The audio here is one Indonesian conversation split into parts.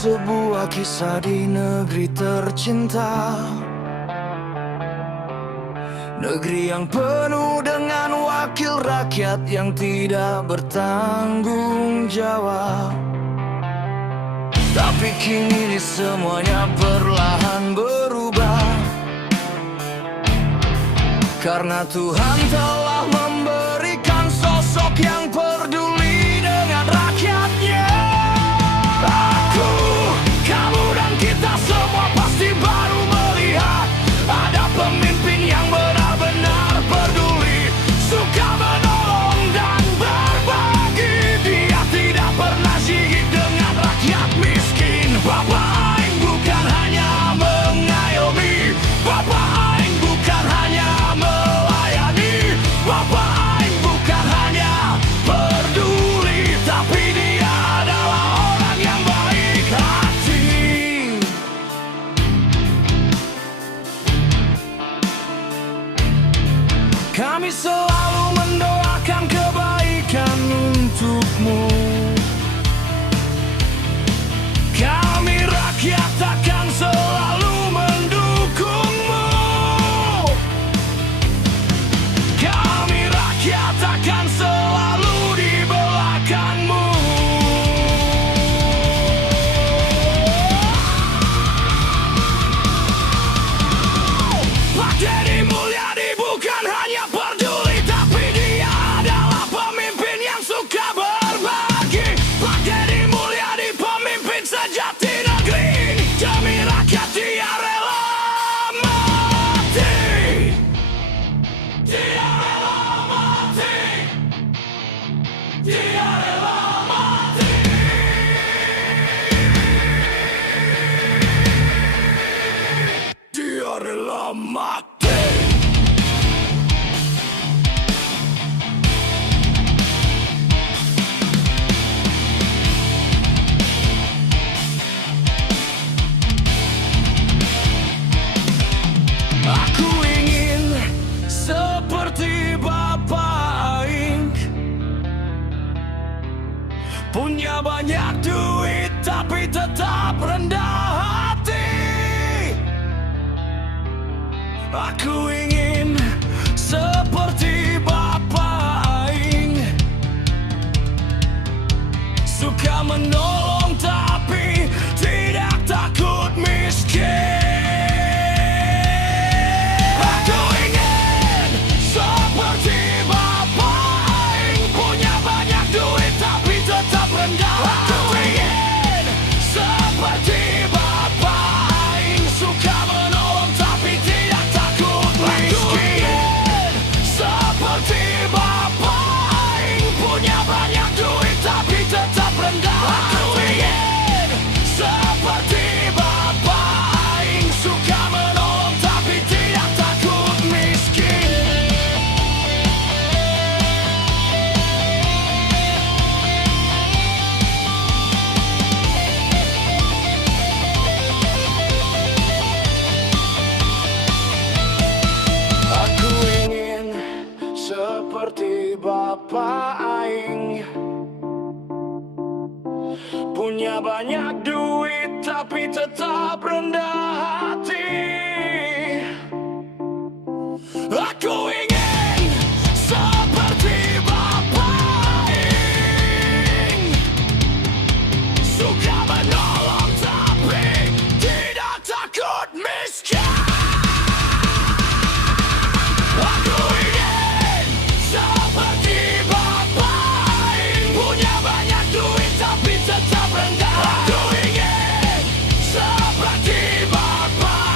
sebuah kisah di negeri tercinta, negeri yang penuh dengan wakil rakyat yang tidak bertanggung jawab. Tapi kini semuanya perlahan berubah, karena Tuhan telah memberikan sosok yang peduli dengan rakyatnya. Aku, kamu dan kita semua pasti baru melihat ada pemimpin yang benar-benar peduli, suka menolong dan berbagi. Dia tidak pernah sirik dengan rakyat miskin. Bapak Aing bukan hanya mengayomi, Bapak Aing bukan hanya melayani, Bapak Aing bukan hanya peduli, tapi dia adalah orang yang baik hati. Kami selalu mendoakan kebaikan untukmu. Kami rakyat akan selalu mendukungmu. Kami rakyat akan selalu di belakangmu. Pak Deddy Mulyadi bukan hanya peduli, tapi dia adalah pemimpin yang suka berbagi. Pak Deddy Mulyadi pemimpin sejati negeri ini. Demi rakyat dia rela mati. Dia rela mati. Dia rela mati. Dia rela mati. Aku ingin seperti Bapak Aing, punya banyak duit tapi tetap rendah hati. Aku ingin seperti Bapak Aing, suka menolong tapi tidak takut miskin. Aku ingin seperti Bapak Aing, punya banyak duit tapi tetap rendah hati. Aku ingin seperti Bapak Aing, suka menolong tapi tidak takut miskin. Aku ingin seperti Bapak Aing, punya banyak duit tapi tetap rendah hati. Aku ingin seperti Bapak Aing, suka menolong tapi tidak takut miskin. Aku ingin seperti Bapak Aing, punya banyak duit tapi tetap rendah hati. Aku ingin seperti Bapak Aing, suka menolong tapi tidak takut miskin. Aku ingin seperti Bapak Aing, punya banyak duit tapi tetap rendah. Aku ingin seperti Bapak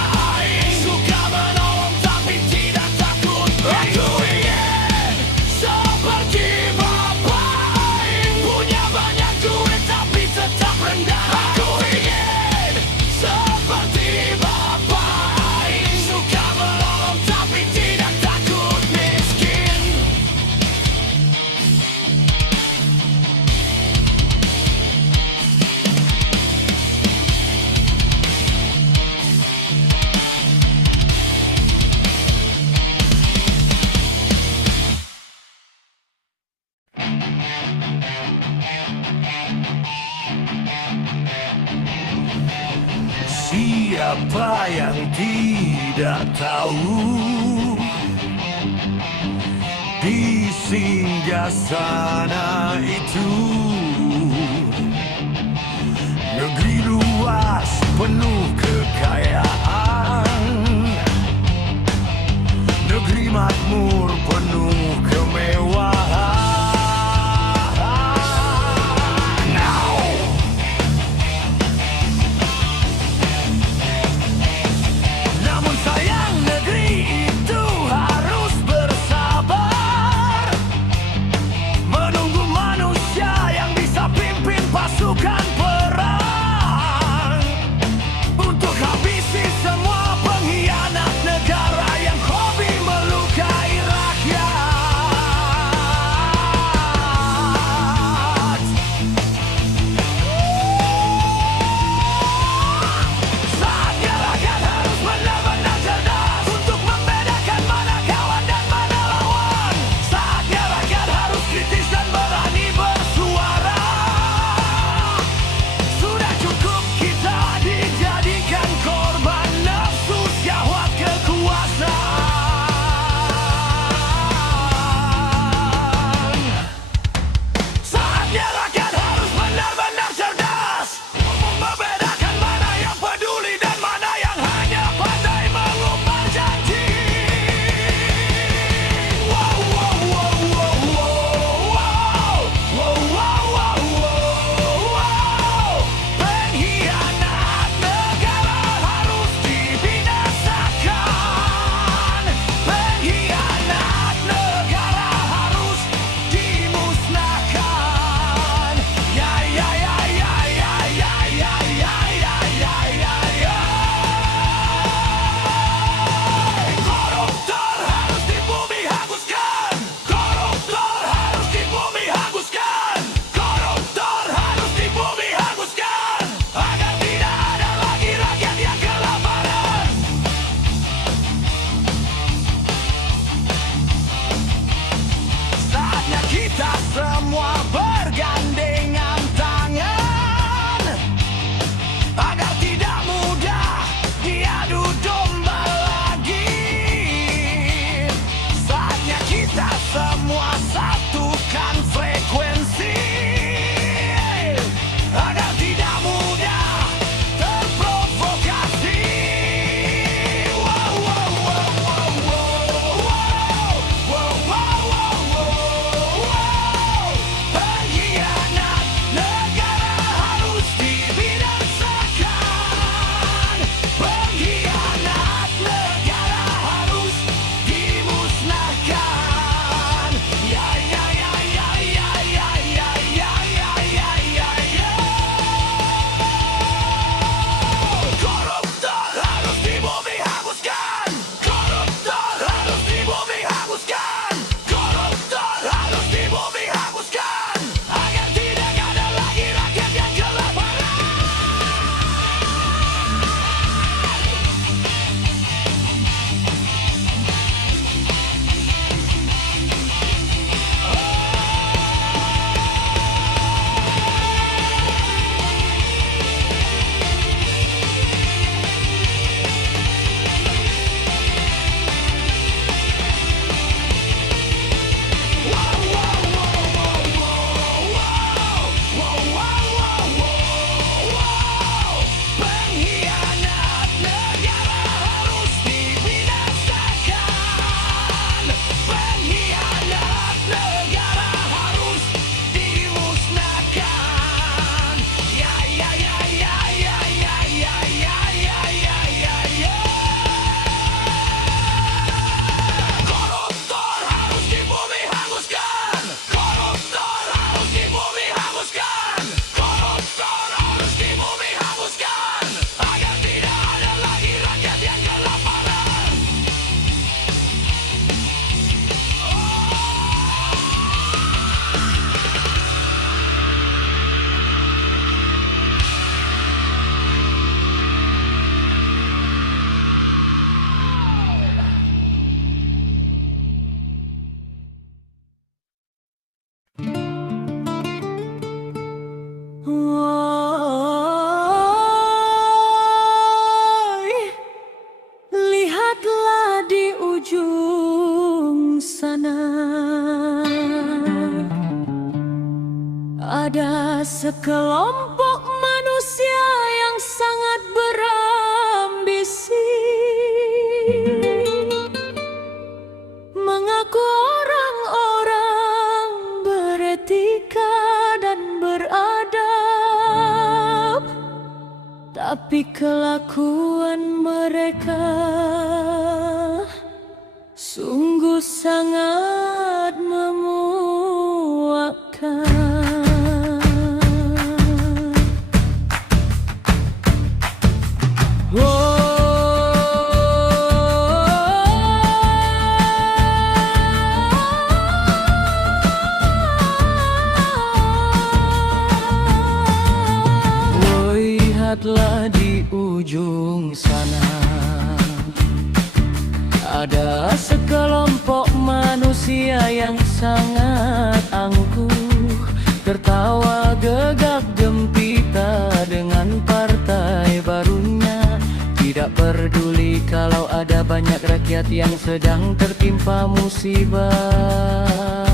siapa yang tidak tahu di singgasana itu. Negeri luas penuh kekayaan, negeri makmur penuh kemewahan. Namun sayang negeri itu harus bersabar, menunggu manusia yang bisa pimpin pasukan perang untuk habisi semua pengkhianat negara yang hobi melukai Ada sekelompok manusia yang sangat berambisi, mengaku orang-orang beretika dan beradab, tapi kelakuan mereka sungguh sangat memuakkan. Lihatlah di ujung sana, ada sekelompok manusia yang sangat angkuh, tertawa gegap gempita dengan partai barunya. Tidak peduli kalau ada banyak rakyat yang sedang tertimpa musibah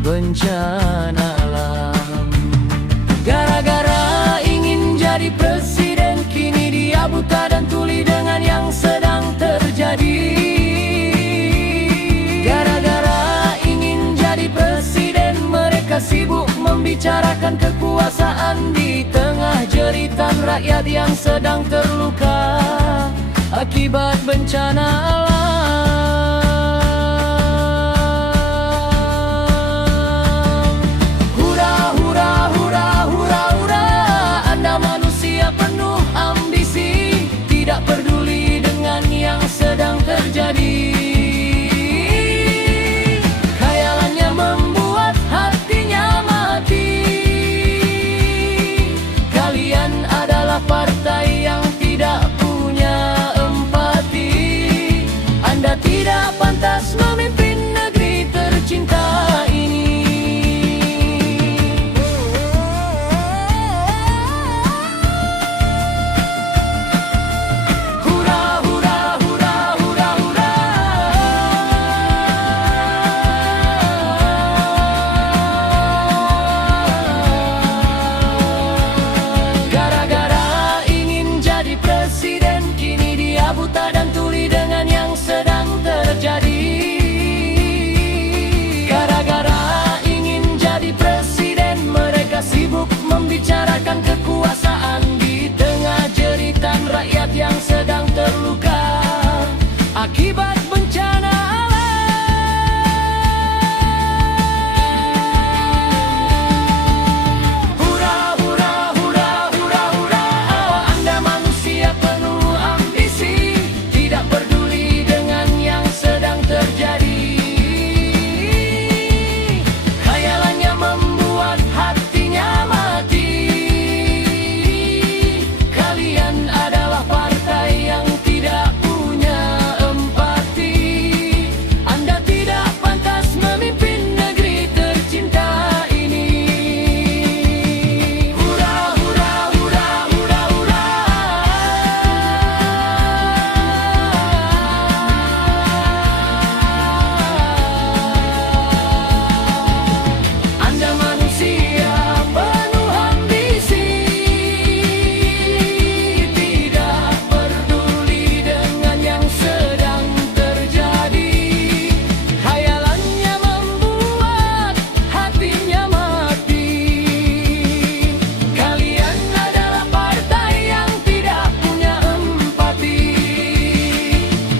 bencana alam. Gara-gara ingin jadi presiden, kini dia buta dan tuli dengan yang sedang terjadi. Gara-gara ingin jadi presiden, mereka sibuk membicarakan kekuasaan di tengah jeritan rakyat yang sedang terluka akibat bencana alam. Sedang terjadi, khayalannya membuat hatinya mati. Kalian adalah partai yang tidak punya empati. Anda tidak pantas memimpin negeri tercinta ini. Membicarakan kekuasaan di tengah jeritan rakyat yang sedang terluka akibat bencana alam. Hura, hura, hura, hura, hura. Anda manusia penuh ambisi, tidak peduli dengan yang sedang terjadi. Khayalannya membuat hatinya mati. Kalian adalah partai yang tidak punya empati. Anda tidak pantas memimpin negeri tercinta ini. Hura, hura, hura, hura, hura. Anda manusia penuh ambisi, tidak peduli dengan yang sedang terjadi. Khayalannya membuat hatinya mati. Kalian adalah partai yang tidak punya empati.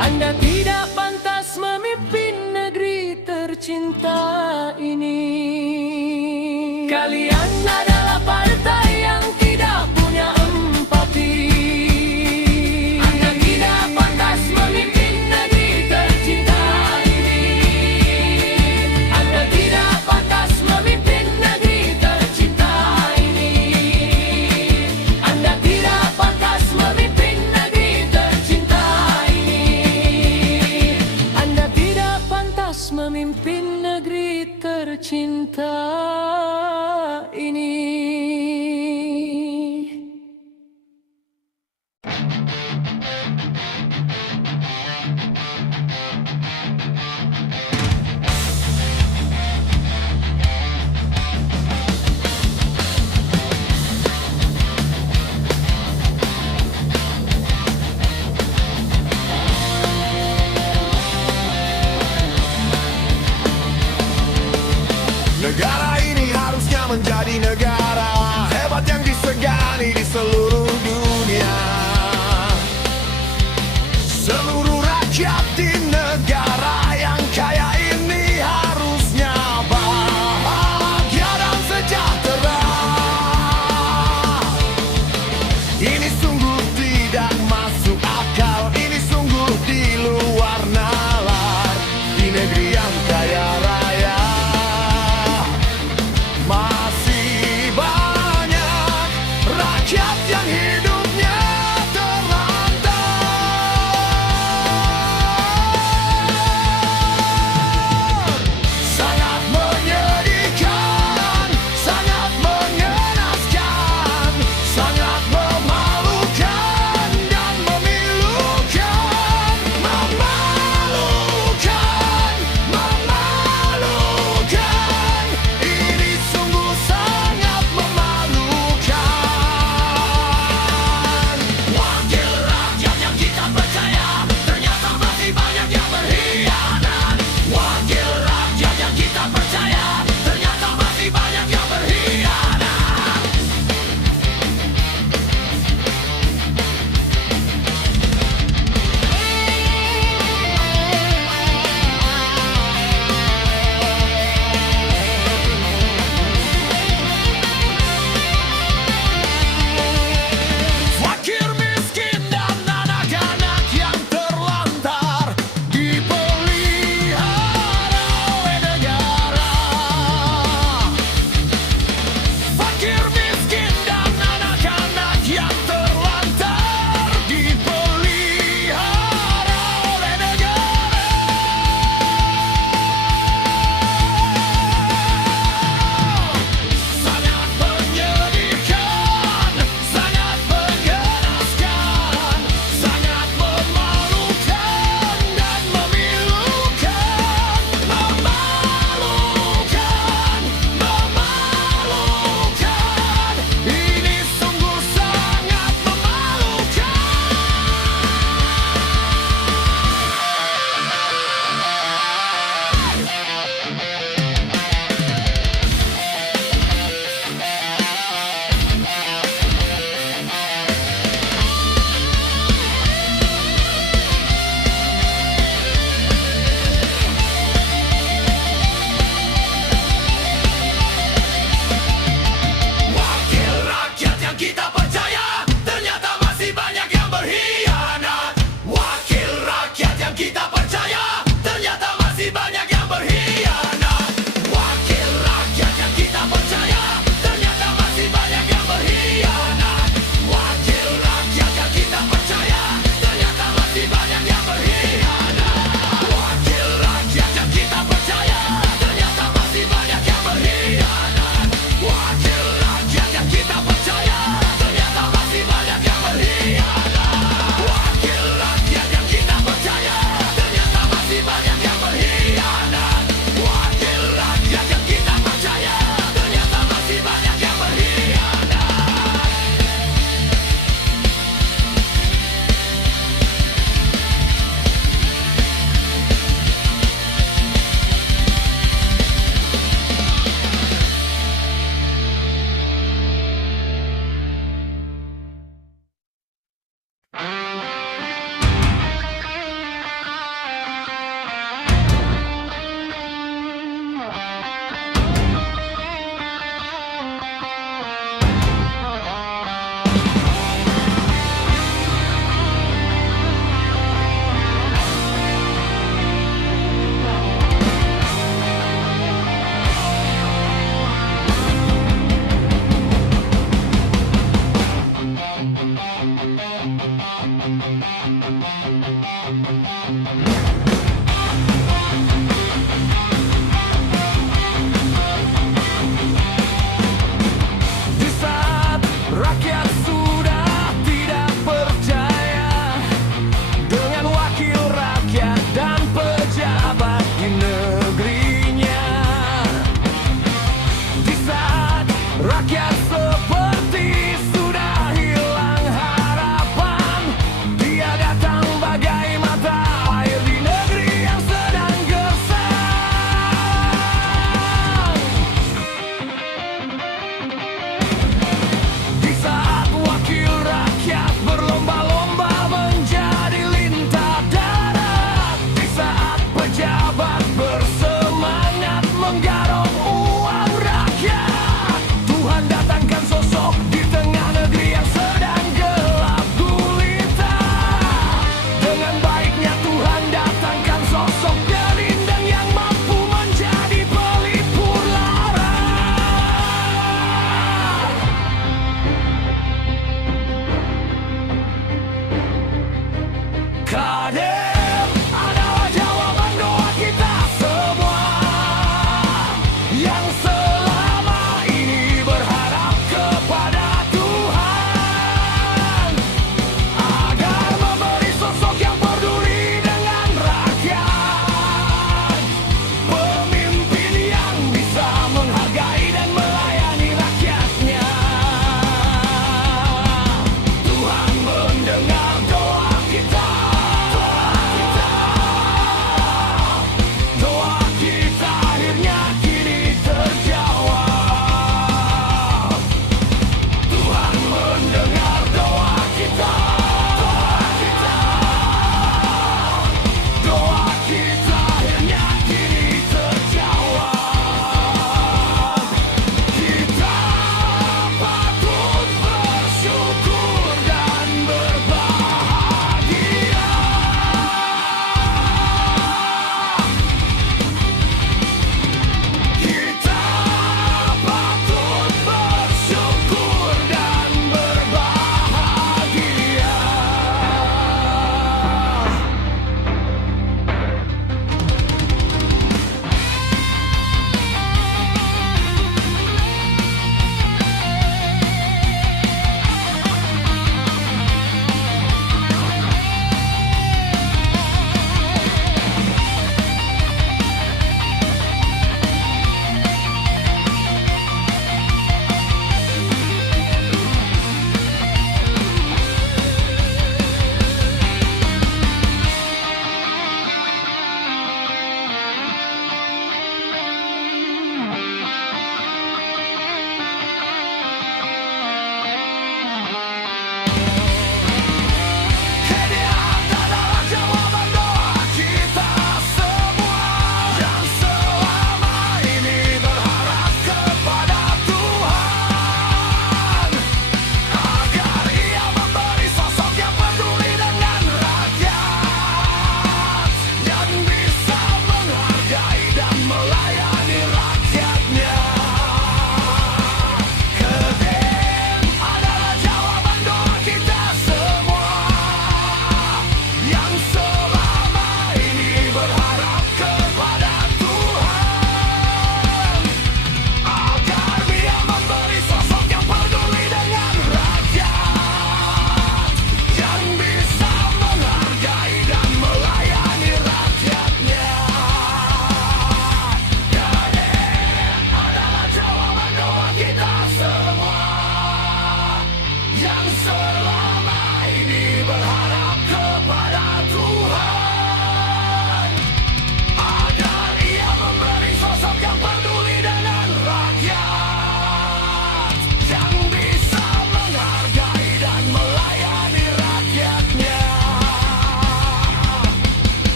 Anda tidak pantas memimpin negeri tercinta ini. Kalian adalah partai yang tidak punya empati. Anda tidak pantas memimpin negeri tercinta ini. Anda tidak pantas memimpin negeri tercinta ini. Anda tidak pantas memimpin negeri tercinta ini. Anda tidak pantas memimpin negeri tercinta ini. Negara ini harusnya menjadi negara hebat yang disegani di seluruh dunia. Seluruh rakyat di negara yang kaya ini harusnya bahagia dan sejahtera. Ini sungguh tidak masuk akal, ini sungguh di luar nalar. Di negeri yang kaya raya masih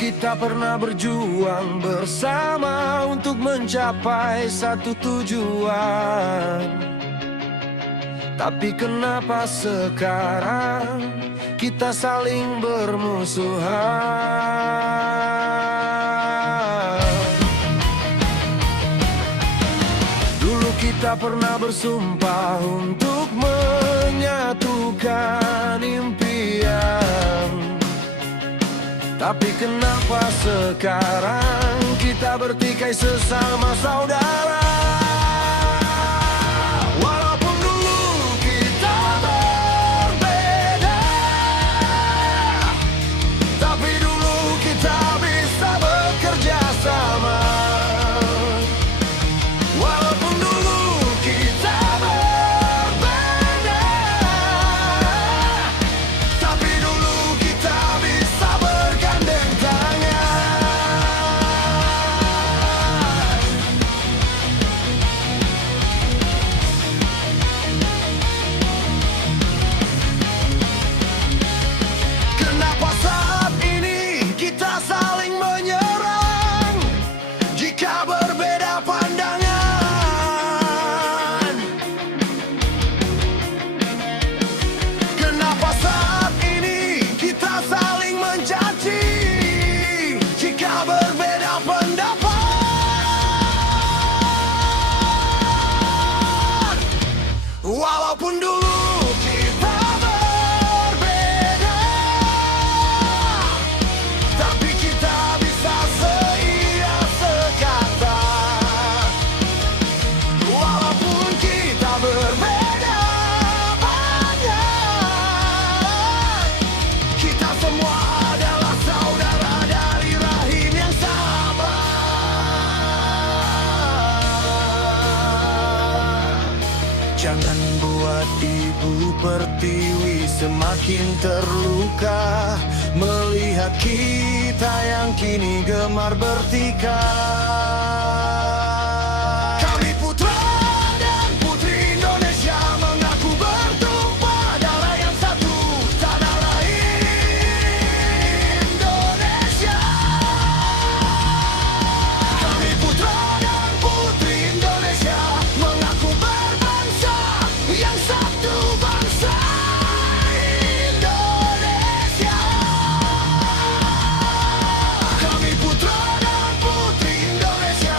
kita pernah berjuang bersama untuk mencapai satu tujuan. Tapi kenapa sekarang kita saling bermusuhan? Dulu kita pernah bersumpah untuk menyatukan impian. Tapi kenapa sekarang kita bertikai sesama saudara? Walaupun dulu kita berbeda, tapi dulu kita bisa bekerja sama. Walaupun dulu kita berbeda, tapi dulu kita bisa bergandeng tangan. Kenapa saat ini kita saling menyerang jika berbeda pandangan? Kenapa saat ini kita saling mencaci jika berbeda pendapat? Walaupun dulu kita berbeda, tapi kita bisa seia sekata. Walaupun kita berbeda banyak, kita semua adalah saudara dari rahim yang sama. Jangan buat Ibu Pertiwi semakin terluka melihat kita yang kini gemar bertikai. Kami putra dan putri Indonesia mengaku bertumpah darah yang satu, tanah air Indonesia. Kami putra dan putri Indonesia mengaku berbangsa yang satu, bangsa Indonesia. Kami putra dan putri Indonesia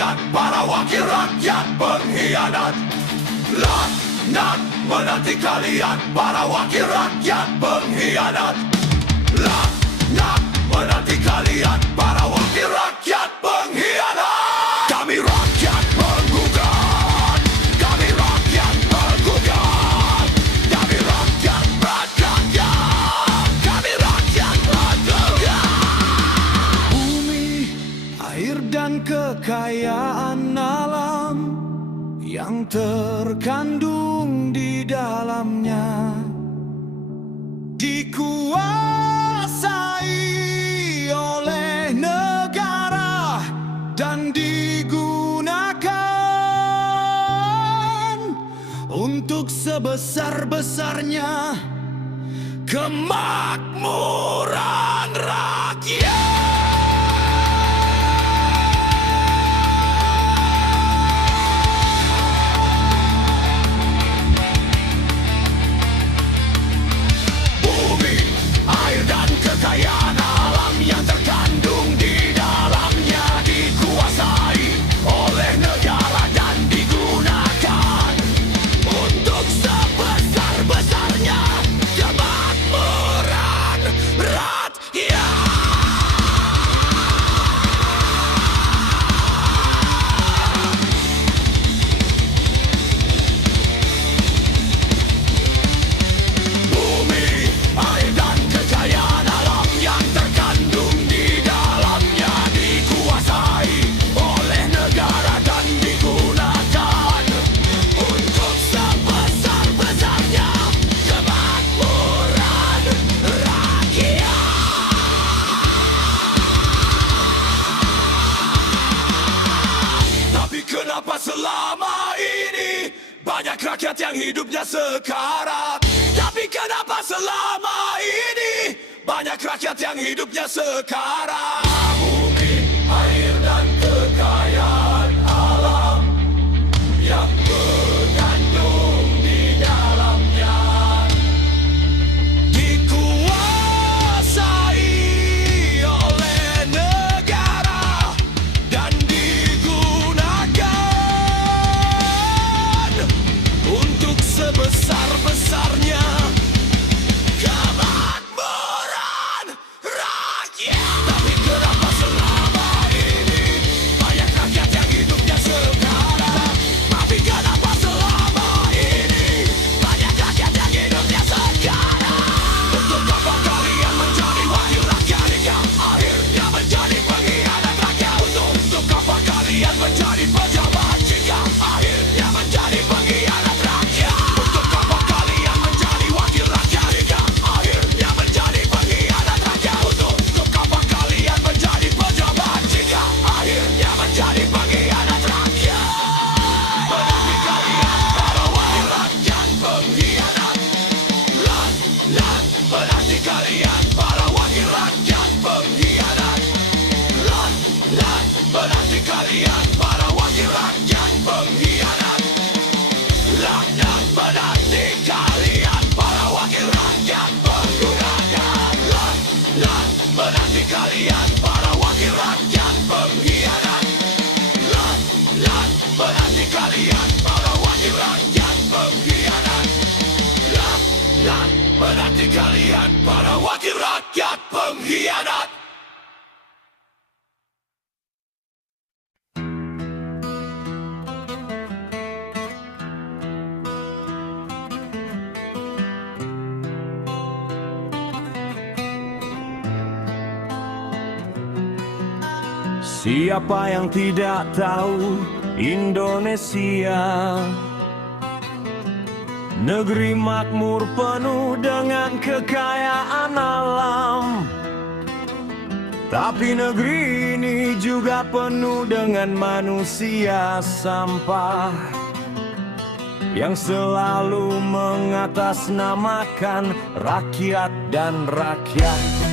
kalian para wakil rakyat pengkhianat. Laknat menanti kalian para wakil rakyat pengkhianat. Laknat menanti kalian para wakil rakyat pengkhianat. Kami rakyat penggugat, kami rakyat penggugat, kami rakyat penggugat, kami rakyat penggugat. Bumi, air dan kekayaan alam yang terkandung di dalamnya dikuasai oleh negara dan digunakan untuk sebesar-besarnya kemakmuran rakyat. Kekayaan alam yang terkandung di dalamnya dikuasai oleh negara dan digunakan untuk sebesar-besarnya kemakmuran rakyat. Bumi, air dan kekayaan yang terkandung di dalamnya dikuasai oleh negara dan digunakan untuk sebesar-besarnya kemakmuran rakyat. Tapi kenapa selama ini banyak rakyat yang hidupnya sekarat? Tapi kenapa selama ini banyak rakyat yang hidupnya sekarat? Bumi, air dan kekayaan alam yang terkandung di dalamnya dikuasai oleh negara dan digunakan untuk sebesar-besarnya kemakmuran rakyat. Tapi kenapa selama ini banyak rakyat yang hidupnya sekarat? Tapi kenapa selama ini banyak rakyat yang hidupnya sekarat? Untuk apa kalian menjadi wakil rakyat hingga akhirnya menjadi pengkhianat rakyat? Untuk apa kalian menjadi pejabat jika akhirnya menjadi pengkhianat rakyat? Untuk apa kalian menjadi wakil rakyat hingga akhirnya menjadi pengkhianat rakyat? Untuk apa kalian menjadi pejabat jika akhirnya menjadi pengkhianat rakyat? Menanti kalian para wakil rakyat pengkhianat. Laknat menanti kalian para wakil rakyat pengkhianat. Laknat menanti kalian para wakil rakyat pengkhianat. Laknat menanti kalian para wakil rakyat penggunakan. Laknat menanti kalian para wakil rakyat pengkhianat. Laknat menanti kalian para wakil rakyat pengkhianat. Laknat menanti kalian para wakil rakyat pengkhianat. Siapa yang tidak tahu Indonesia, negeri makmur penuh dengan kekayaan alam. Tapi negeri ini juga penuh dengan manusia sampah yang selalu mengatasnamakan rakyat dan rakyat.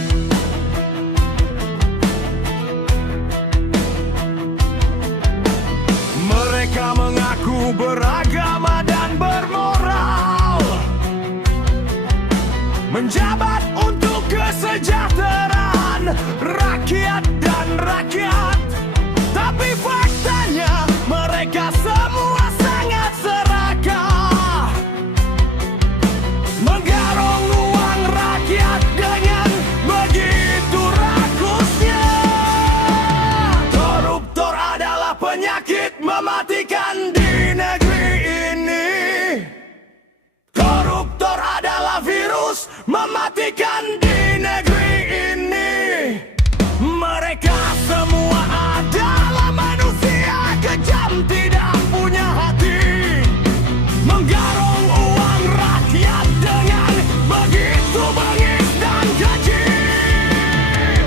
Mereka mengaku beragama dan bermoral, menjabat untuk kesejahteraan rakyat dan rakyat. Tapi faktanya mematikan di negeri ini. Koruptor adalah virus mematikan di negeri ini. Mereka semua adalah manusia kejam, tidak punya hati, menggarong uang rakyat dengan begitu bengis dan keji.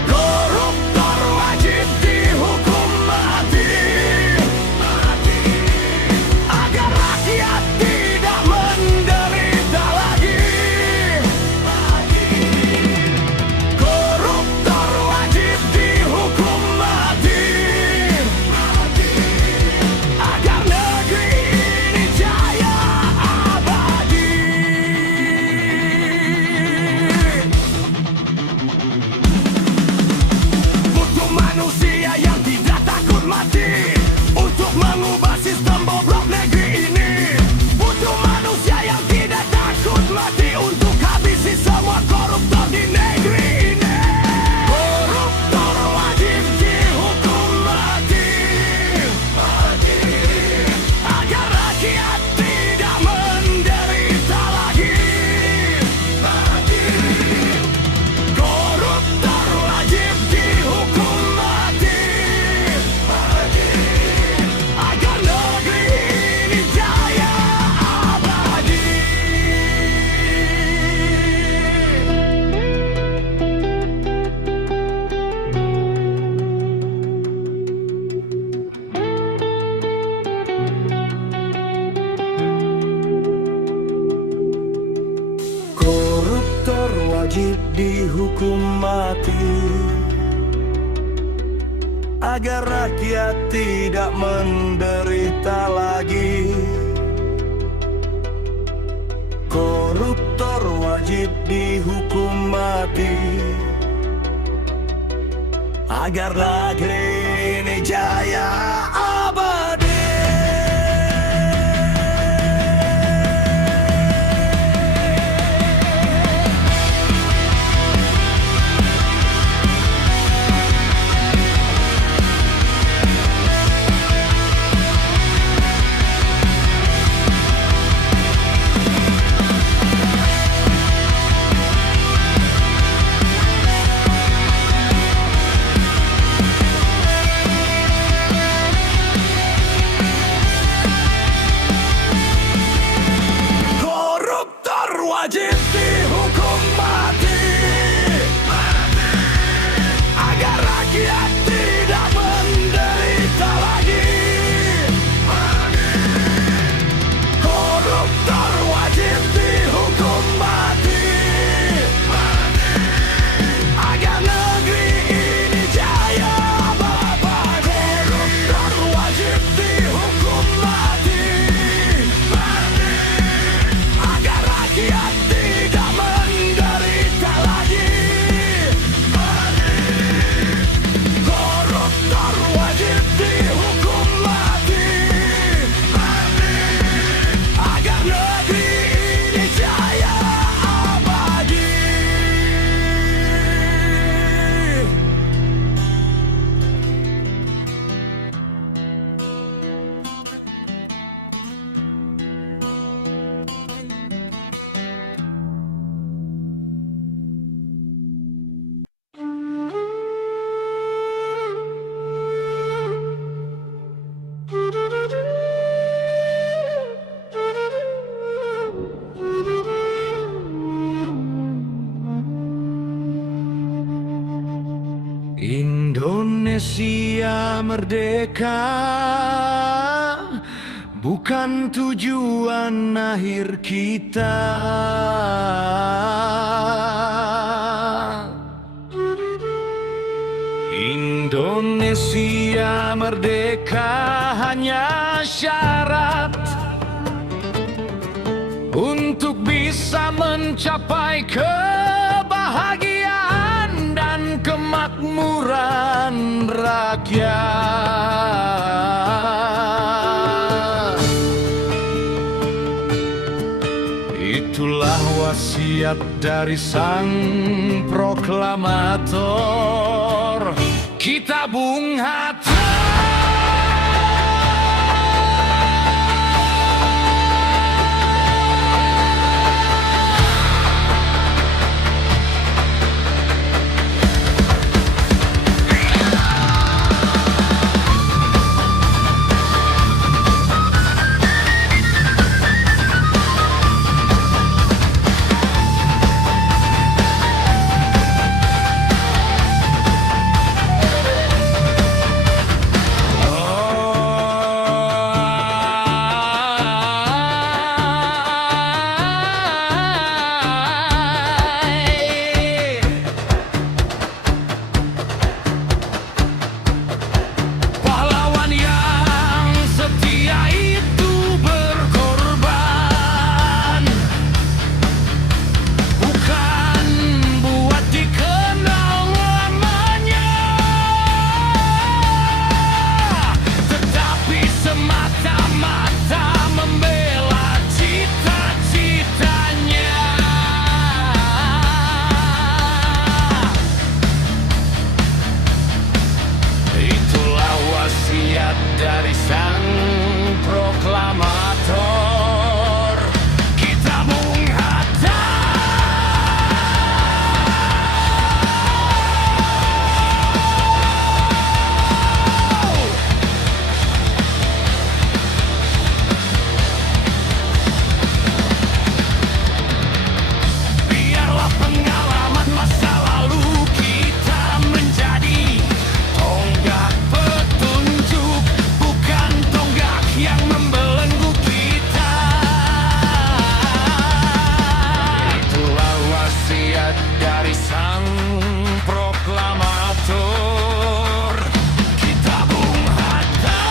Koruptor wajib dihukum mati, agar rakyat tidak menderita lagi. Koruptor wajib dihukum mati, agar negeri ini jaya abadi. Butuh manusia yang tidak takut mati untuk mengubah sistem bobrok negeri ini. Butuh manusia yang tidak takut mati untuk habisi semua koruptor di negeri ini. Koruptor wajib dihukum mati, agar rakyat tidak menderita lagi. Koruptor wajib dihukum mati, agar negeri ini jaya abadi. Koruptor wajib dihukum mati, agar rakyat tidak menderita lagi. Koruptor wajib dihukum mati, agar negeri ini jaya abadi. Koruptor wajib dihukum mati, agar rakyat tidak menderita lagi. Koruptor wajib dihukum mati, agar negeri ini jaya abadi. Koruptor wajib dihukum mati, agar rakyat tidak menderita lagi. Koruptor wajib dihukum mati, agar negeri ini jaya abadi. Indonesia merdeka bukan tujuan akhir kita. Indonesia merdeka hanya syarat untuk bisa mencapai kebahagiaan dan kemakmuran rakyat. Itulah wasiat dari sang proklamator kita Bung Hatta. semata-mata membela cita-citanya. Itulah wasiat dari sang proklamator. Kita Bung Hatta. Biarlah pengalaman masa lalu kita menjadi tonggak petunjuk, bukan tonggak yang membelenggu kita. Itulah wasiat dari sang proklamator. Kita Bung Hatta.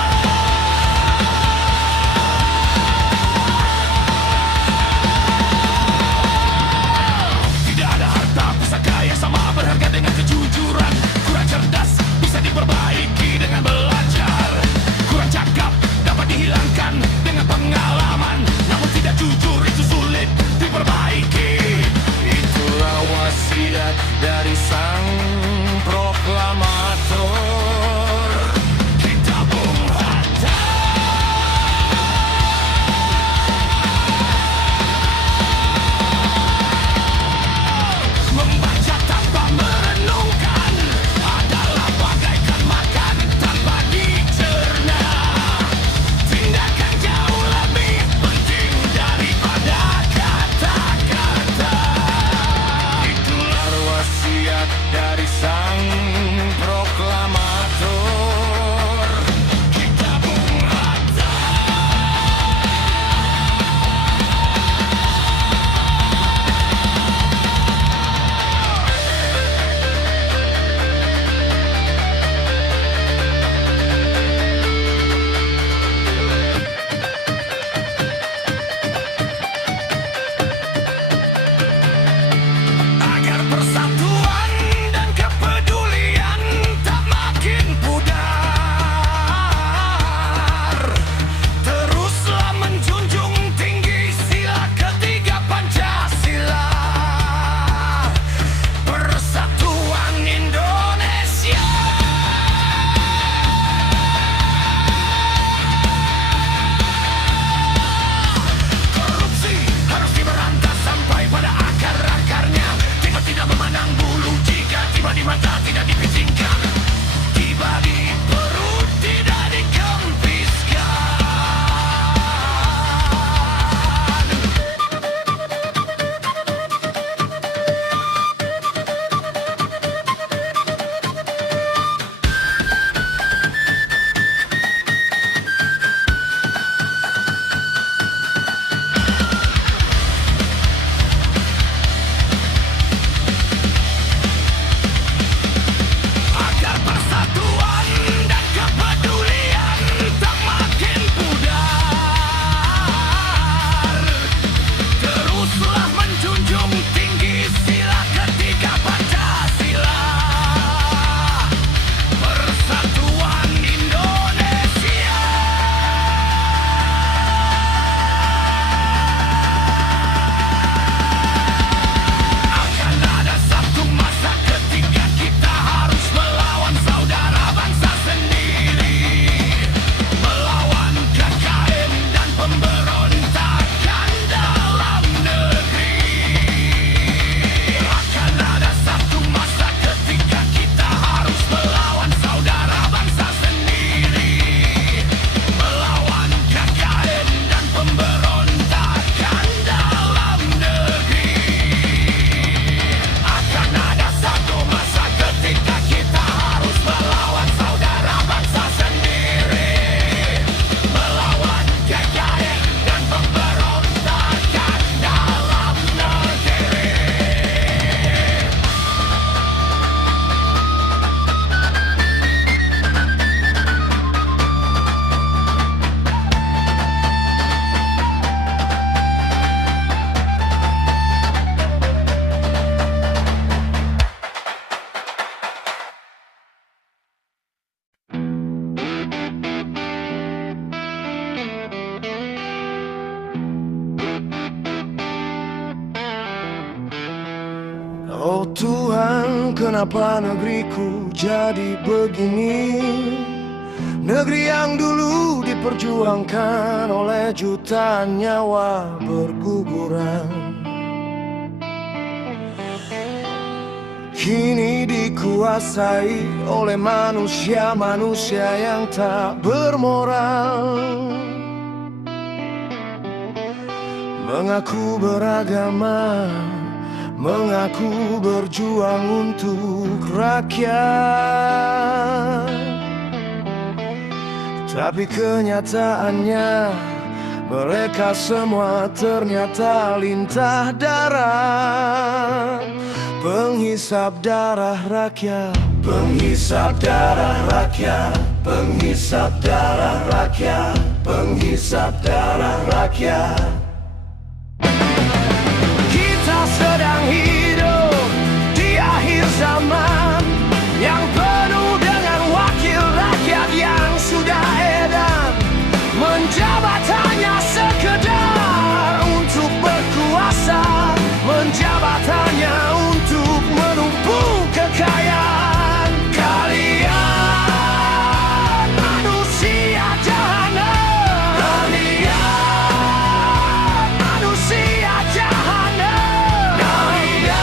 Tidak ada harta pusaka yang sama berharga dengan kejujuran. Kurang cerdas bisa diperbaiki dengan belajar. Kurang cakap dapat dihilangkan dengan pengalaman. Namun tidak jujur itu sulit diperbaiki. Itulah wasiat dari sang proklamator. Kita Bung Hatta. Membaca tanpa merenungkan adalah bagaikan makan tanpa dicerna. Tindakan jauh lebih penting daripada kata-kata. Itulah wasiat dari sang proklamator. Oh Tuhan, kenapa negeriku jadi begini? Negeri yang dulu diperjuangkan oleh jutaan nyawa berguguran, kini dikuasai oleh manusia-manusia yang tak bermoral, mengaku beragama, mengaku berjuang untuk rakyat, tapi kenyataannya mereka semua ternyata lintah darat, penghisap darah rakyat, penghisap darah rakyat, penghisap darah rakyat, penghisap darah rakyat. Kita sedang hidup di akhir zaman yang penuh dengan wakil rakyat yang sudah edan, menjabat hanya sekedar untuk berkuasa, menjabat hanya untuk menumpuk kekayaan. Kalian manusia jahanam, kalian manusia jahanam, kalian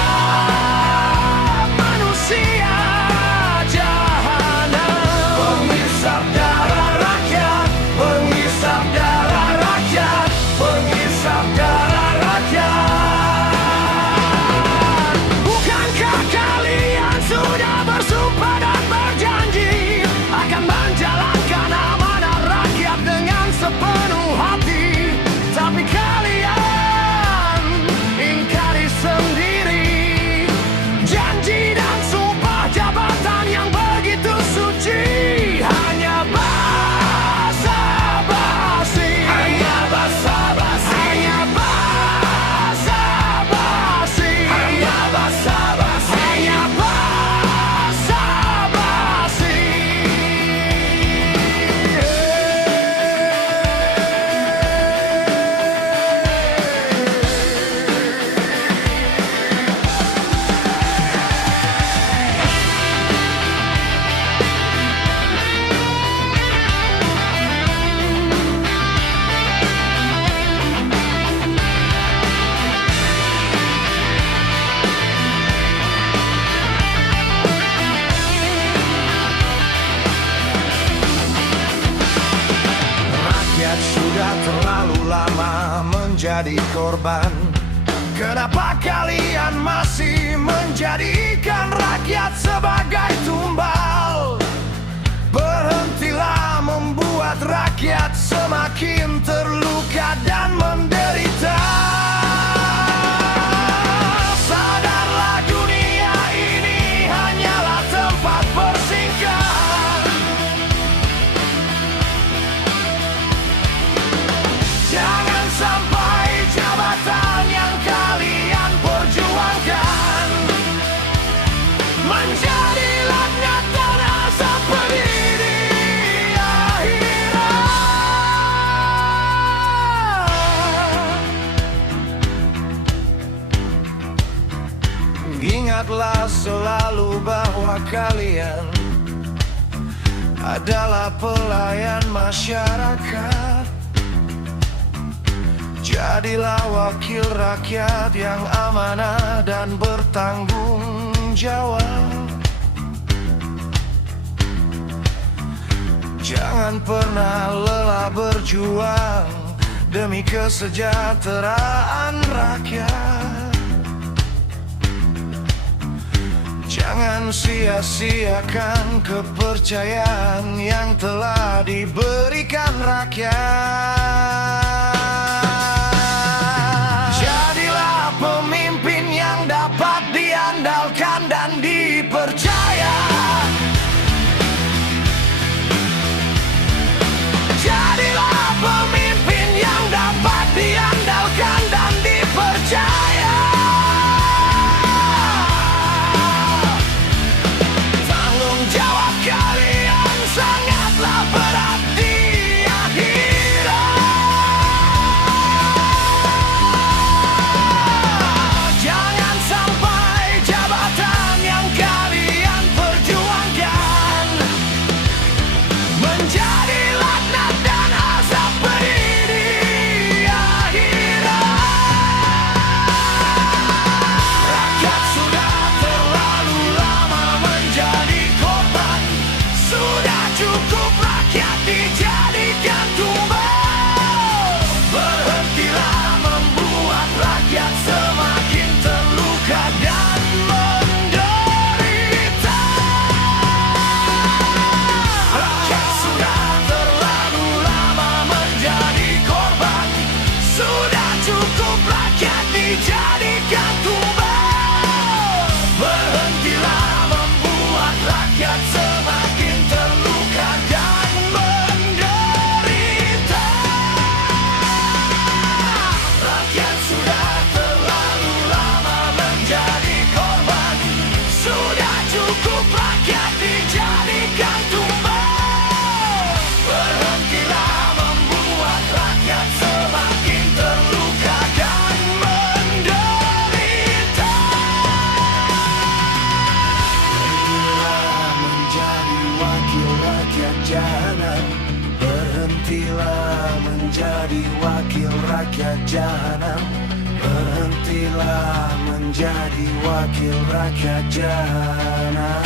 manusia jahanam. Penghisap darah rakyat, penghisap darah rakyat, penghisap darah rakyat. Bukankah kalian sudah bersumpah dan berjanji akan menjalankan amanah rakyat dengan sepenuh hati? Tapi kalian ingkari sendiri janji dan sumpah jabatan yang begitu suci. Hanya basa-basi, hanya basa-basi, hanya basa-basi, hanya basa-basi, hanya basa-basi. Rakyat sudah terlalu lama menjadi korban. Kenapa kalian masih menjadikan rakyat sebagai tumbal? Berhentilah membuat rakyat semakin terluka dan menderita. Sadarlah dunia ini hanyalah tempat persinggahan. Jangan sampai jabatan yang kalian perjuangkan menjadi laknat dan azab pedih di akhirat. Ingatlah selalu bahwa kalian adalah pelayan masyarakat. Jadilah wakil rakyat yang amanah dan bertanggung jawab. Jangan pernah lelah berjuang demi kesejahteraan rakyat. Jangan sia-siakan kepercayaan yang telah diberikan rakyat. Jadilah pemimpin yang dapat diandalkan dan dipercaya. Jadilah pemimpin yang dapat diandalkan dan dipercaya. Tanggung jawab kalian sangatlah berat di akhirat. wakil rakyat jahanam. Berhentilah menjadi wakil rakyat jahanam.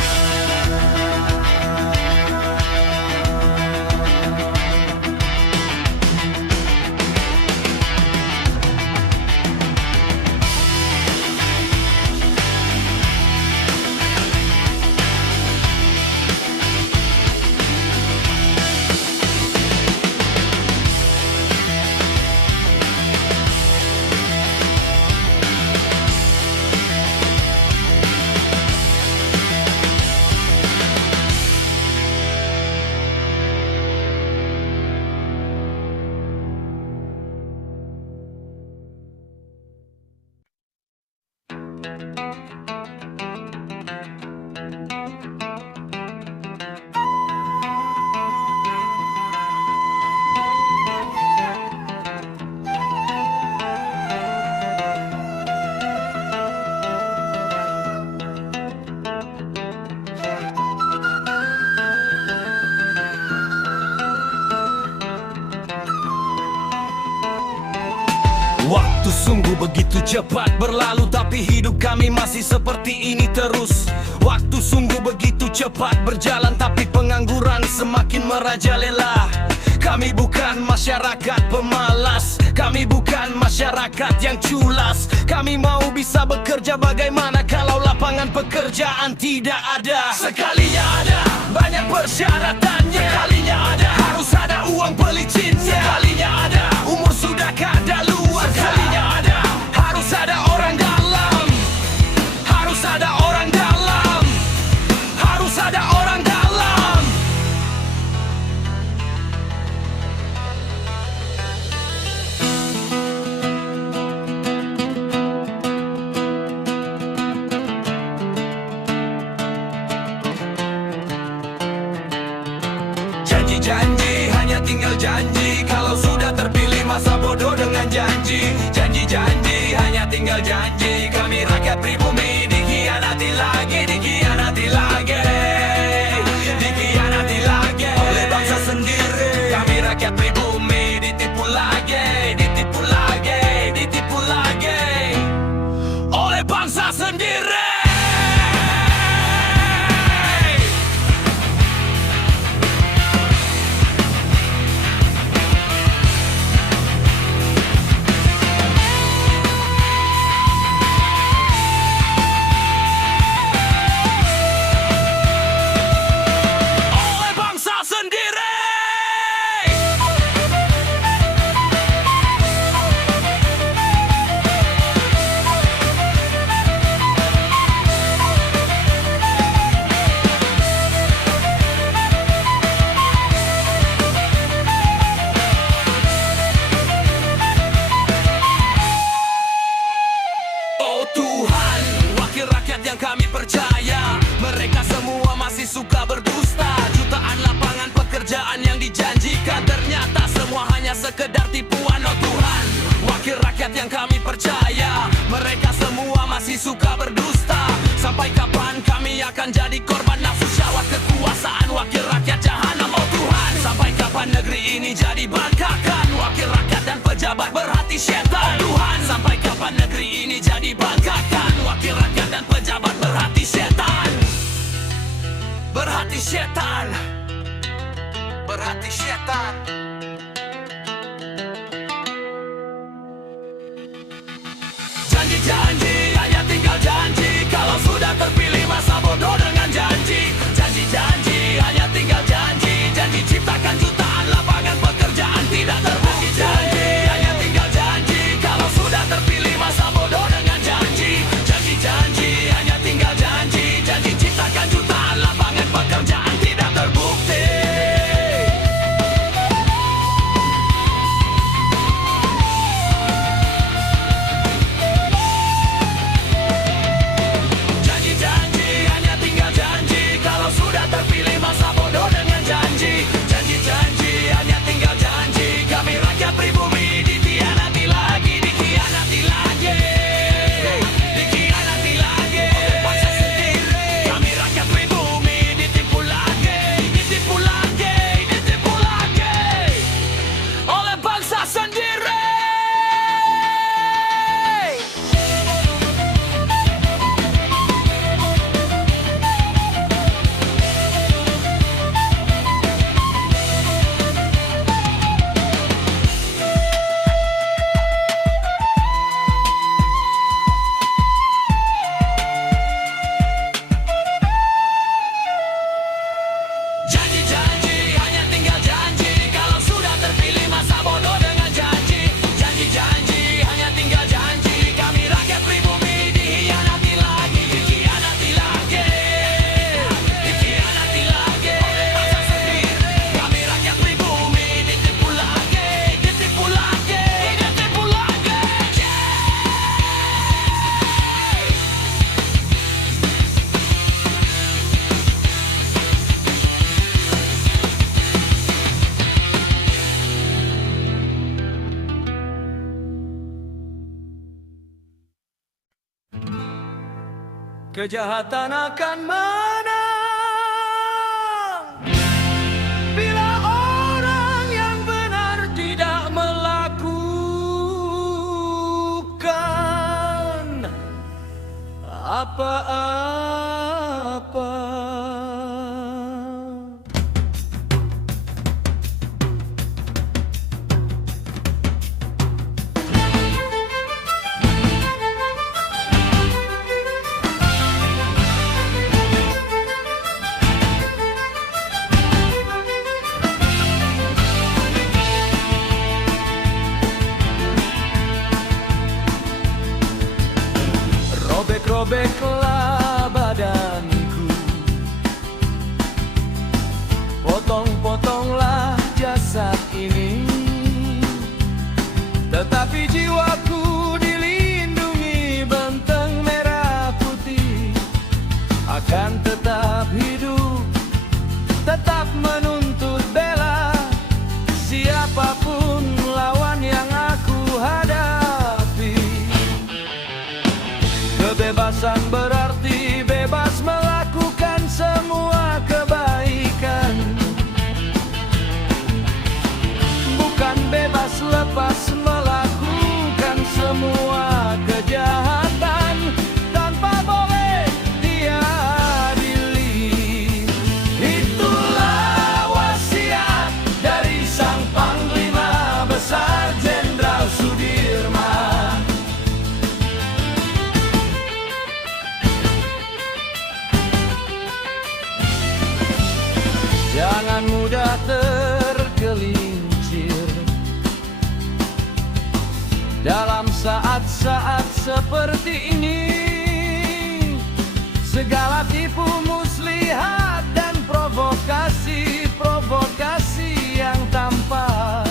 Waktu sungguh begitu cepat berlalu, tapi hidup kami masih seperti ini terus. Waktu sungguh begitu cepat berjalan, tapi pengangguran semakin merajalela. Kami bukan masyarakat pemalas, kami bukan masyarakat yang culas. Kami mau bisa bekerja, bagaimana kalau lapangan pekerjaan tidak ada? Sekalinya ada, banyak persyaratannya. Sekalinya ada, harus ada uang pelicinnya. Sekalinya ada, umur sudah kadaluarsa. Sekalinya ada, harus ada orang dalam. Harus ada orang dalam. Harus ada orang dalam. Janji-janji hanya tinggal janji. Kalau sudah terpilih masa bodoh dengan janji. Janji-janji hanya tinggal janji. Kami rakyat pribumi dikhianati lagi, dikhianati lagi, dikhianati lagi oleh bangsa sendiri. Kami rakyat pribumi ditipu lagi, ditipu lagi, ditipu lagi oleh bangsa sendiri. Kami percaya mereka semua masih suka berdusta. Jutaan lapangan pekerjaan yang dijanjikan ternyata semua hanya sekedar tipuan. Oh Tuhan, wakil rakyat yang kami percaya mereka semua masih suka berdusta. Sampai kapan kami akan jadi korban nafsu syahwat kekuasaan wakil rakyat jahanam? Oh Tuhan, sampai kapan negeri ini jadi bangkakan wakil rakyat dan pejabat berhati setan? Oh Tuhan, sampai kapan negeri ini jadi bangkakan wakil rakyat dan pejabat berhati setan? Berhati setan, berhati setan. Janji-janji hanya tinggal janji. Kalau sudah terpilih masa bodoh dengan janji. Janji-janji hanya tinggal janji. Janji ciptakan jutaan lapangan pekerjaan tidak terbukti. Janji hanya tinggal janji. Kalau sudah terpilih masa bodoh dengan janji. Janji-janji hanya tinggal janji. Janji ciptakan jutaan lapangan pekerjaan tidak terbukti. kejahatan akan menang bila orang yang benar tidak melakukan apa-apa. Robek-robeklah badanku, potong-potonglah jasad ini, tetapi jiwaku dilindungi benteng merah putih. Akan tetap hidup, tetap menuntut bela siapapun lawan yang aku hadapi. Kebebasan berarti bebas melakukan semua kebaikan, bukan bebas lepas melakukan semua kejahatan tanpa boleh diadili. Itulah wasiat dari sang Panglima Besar Jenderal Sudirman. Jangan mudah tergelincir dalam saat-saat seperti ini. Segala tipu muslihat dan provokasi-provokasi yang tampak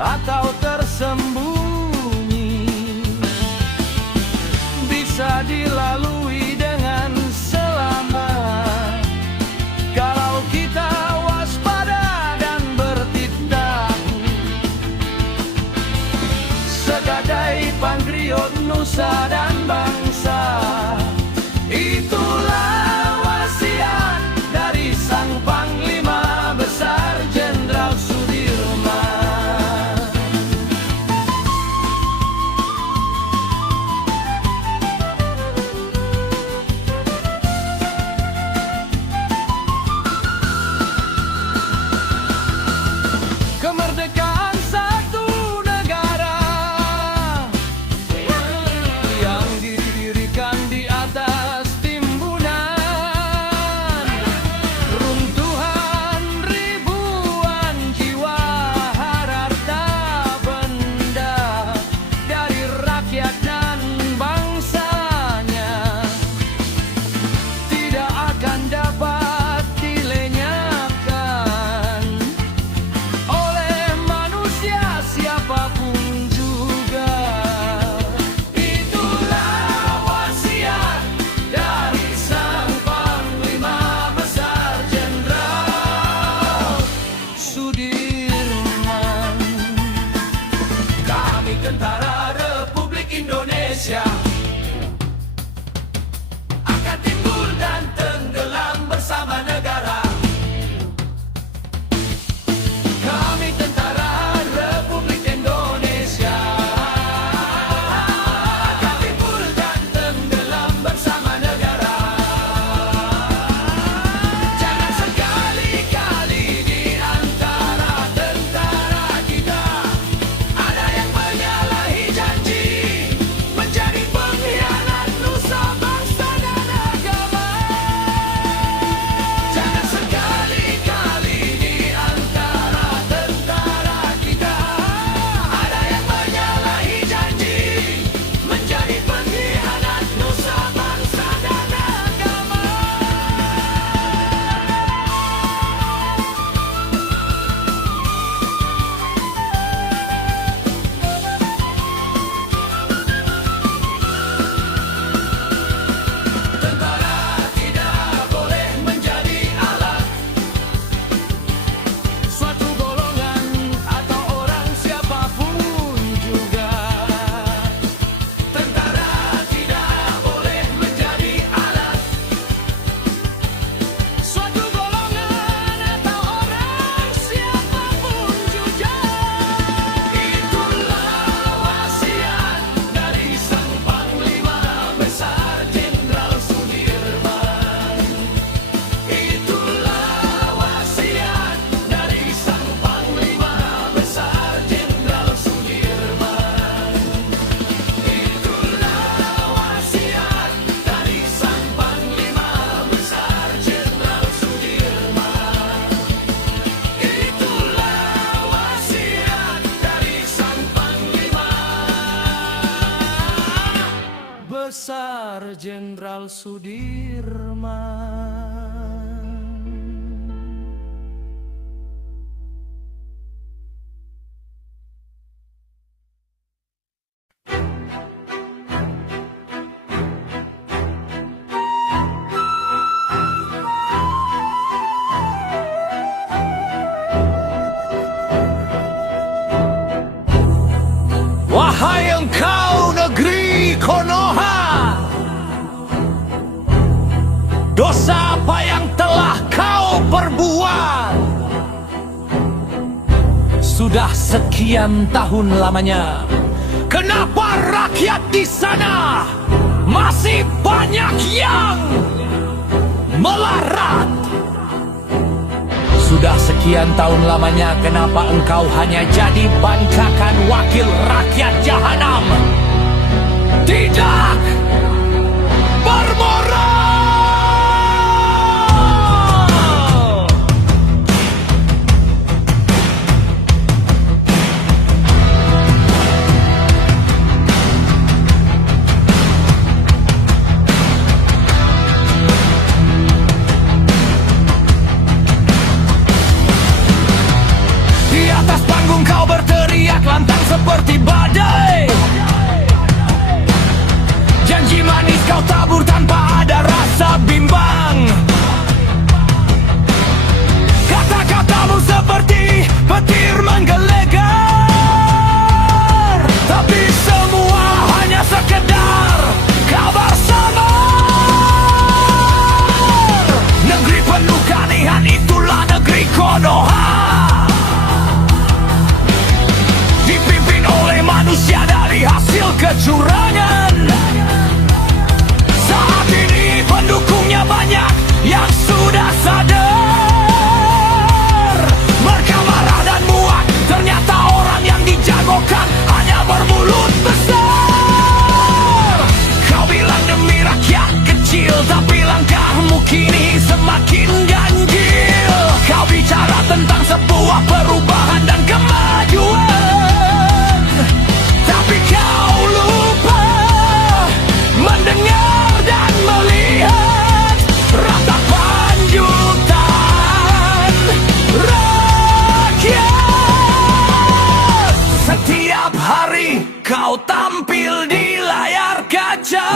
atau tersembunyi bisa dilalui dengan selamat kalau kita waspada dan bertindak segadai patriot nusa dan bangsa. Itulah wasiat dari sang Panglima Besar Jenderal Sudirman. Kemerdekaan satu negara yang didirikan di atas timbunan runtuhan ribuan jiwa harta benda dari rakyat dan bangsanya tidak akan dapat dilenyapkan oleh manusia siapapun juga. Itulah wasiat dari sang Panglima Besar Jenderal Sudirman. Kami Tentara Republik Indonesia akan timbul dan tenggelam bersama negara. Kami Tentara Republik Indonesia akan timbul dan tenggelam bersama negara. Jangan sekali-kali di antara tentara kita ada yang menyalahi janji menjadi besar Jenderal Sudirman. Wahai engkau negeri Konoha, dosa apa yang telah kau perbuat? Sudah sekian tahun lamanya, kenapa rakyat di sana masih banyak yang melarat? Sudah sekian tahun lamanya, kenapa engkau hanya jadi bancakan wakil rakyat jahanam? Tidak bermoral! Di atas panggung kau berteriak lantang seperti badai. Janji manis kau tabur tanpa ada rasa bimbang. Kata-katamu seperti petir menggelegar, tapi semua hanya sekedar kabar samar. Negeri penuh keanehan, itulah negeri Konoha. Dipimpin oleh manusia dari hasil kecurangan. Saat ini pendukungnya banyak yang sudah sadar. Mereka marah dan muak, ternyata orang yang dijagokan hanya bermulut besar. Kau bilang demi rakyat kecil, tapi langkahmu kini semakin ganjil. Kau bicara tentang sebuah perubahan dan kemajuan, tapi kau lupa mendengar dan melihat ratapan jutaan rakyat. Setiap hari kau tampil di layar kaca,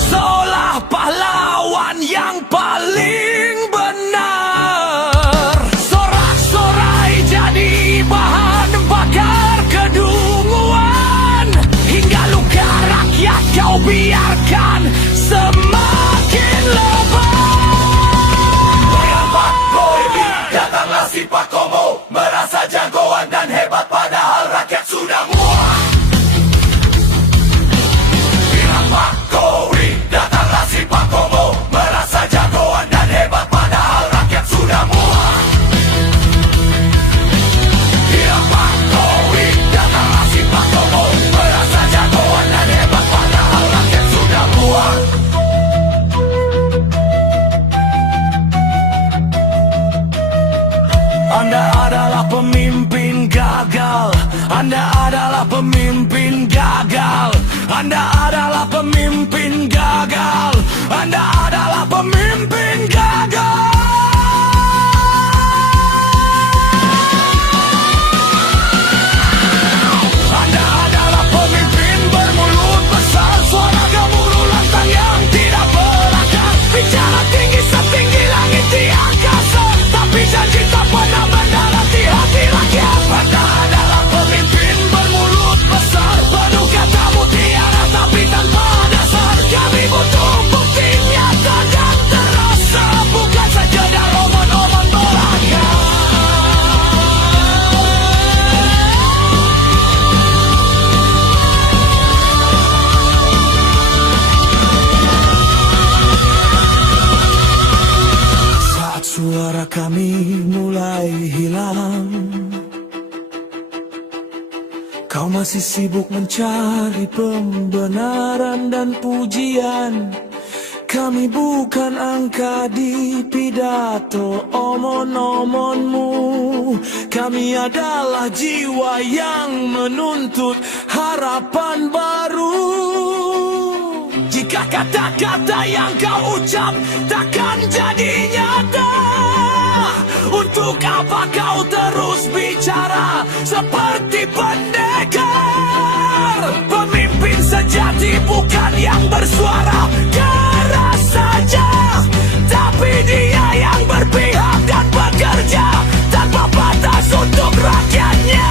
seolah pahlawan yang paling benar. Sorak-sorai jadi bahan bakar kedunguan, hingga luka rakyat kau biarkan semakin lebar. Dengan Pak Boy datanglah si Pak Komo, merasa jagoan dan hebat padahal rakyat sudah muak. Dengan Pak Boy datanglah si Pak Komo, merasa jagoan dan hebat padahal rakyat sudah muak. Dengan Pak Boy datanglah si Pak Komo, merasa jagoan dan hebat padahal rakyat sudah muak. Anda adalah pemimpin gagal. Anda adalah pemimpin gagal. Anda adalah pemimpin gagal. Anda adalah pemimpin gagal. Anda adalah pemimpin bermulut besar, suara gemuruh lantang yang tidak berakar, bicara tinggi setinggi langit di angkasa, tapi janji tak pernah mendalati hati rakyat. Anda adalah pemimpin bermulut besar, penuh kata mutiara tapi tanpa dasar. Kami butuh bukti nyata dan terasa, bukan sekedar omong-omong belaka. Saat suara kami mulai hilang, kau masih sibuk mencari pembenaran dan pujian. Kami bukan angka di pidato omon-omonmu. Kami adalah jiwa yang menuntut harapan baru. kata-kata yang kau ucap takkan jadi nyata. Untuk apa kau terus bicara seperti pendekar? Pemimpin sejati bukan yang bersuara keras saja, tapi dia yang berpihak dan bekerja tanpa batas untuk rakyatnya.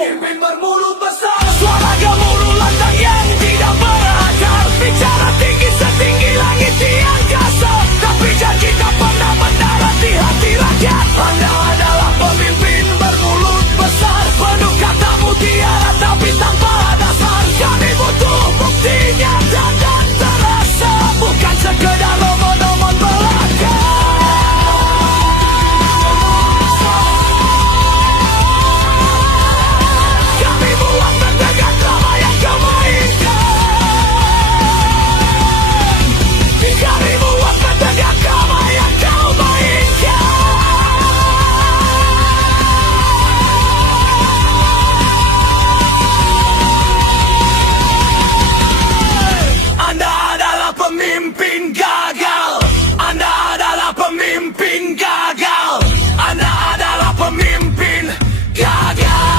Pemimpin bermulut besar, Suara gemuruh lantang yang tidak berakar, bicara tinggi setinggi langit tiang kasar, tapi janji tak pernah mendarat di hati rakyat. Anda adalah pemimpin bermulut besar, Penuh kata mutiara tapi tanpa dasar. Kami butuh bukti nyata dan terasa, bukan sekedar omong-omong belaka. Kami buat mentegak drama yang kau mainkan. Kami buat mentegak drama yang kau mainkan. Anda adalah pemimpin gagal. Anda adalah pemimpin gagal. Anda adalah pemimpin gagal.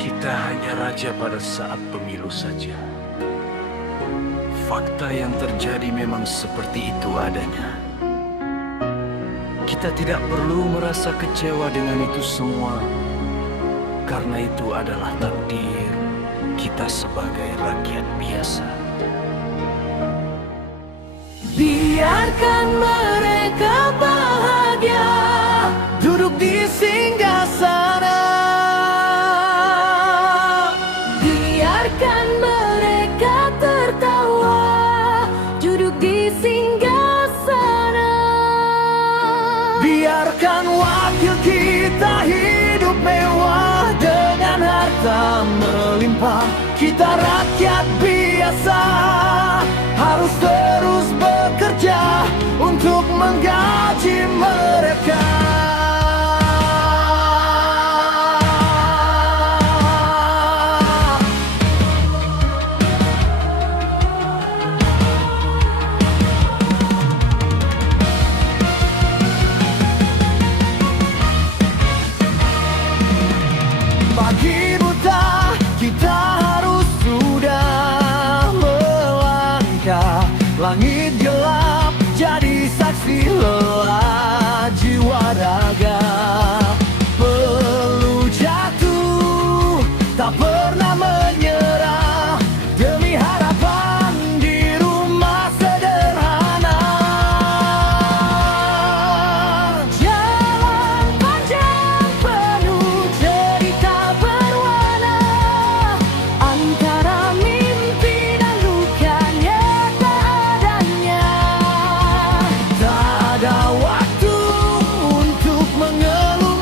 Kita hanya raja pada saat pemilu saja. Fakta yang terjadi memang seperti itu adanya. Kita tidak perlu merasa kecewa dengan itu semua, karena itu adalah takdir kita sebagai rakyat biasa. Biarkan mereka bahagia, duduk di singgasana. Biarkan mereka tertawa, duduk di singgasana. Biarkan wakil kita hidup mewah dengan harta melimpah. Kita rakyat biasa harus terus bekerja untuk menggaji mereka. Pagi buta kita harus sudah melangkah. Langit gelap jadi saksi lelah jiwa raga. Perlu jatuh tak pernah menyerah demi harapan di rumah sederhana. Jalan panjang penuh cerita berwarna, antara mimpi dan luka nyata adanya. Tak ada waktu untuk mengeluh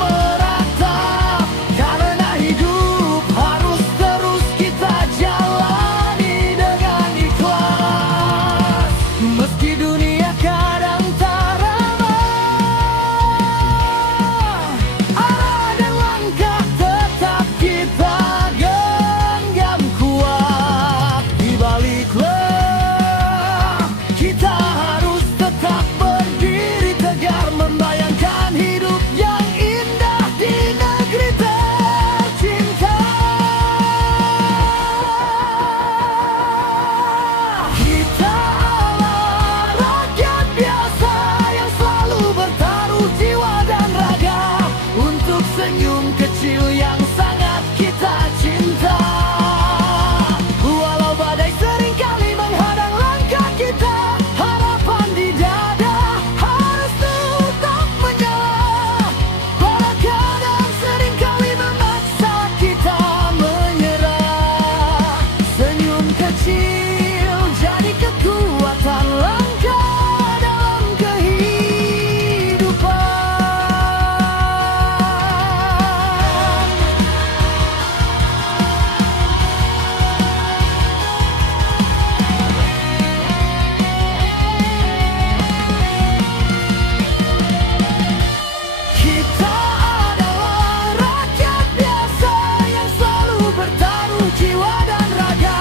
jiwa dan raga,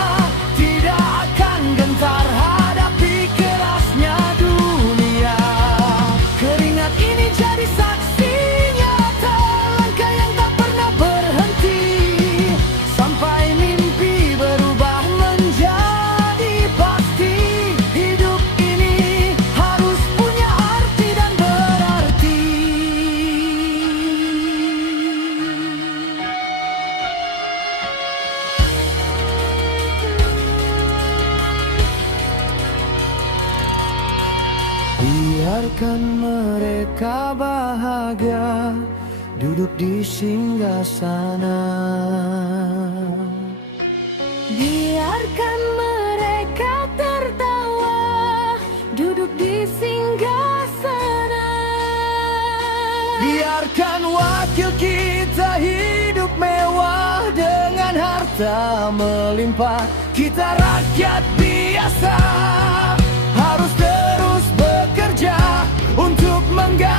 tidak akan gentar hadapi kerasnya dunia. Keringat ini jadi saksi nyata, langkah yang tak pernah berhenti, sampai mimpi berubah menjadi pasti. Hidup ini harus punya arti dan berarti. Biarkan mereka bahagia duduk di singgasana. Biarkan mereka tertawa duduk di singgasana. Biarkan wakil kita hidup mewah dengan harta melimpah. Kita rakyat biasa harus terus bekerja untuk mengganti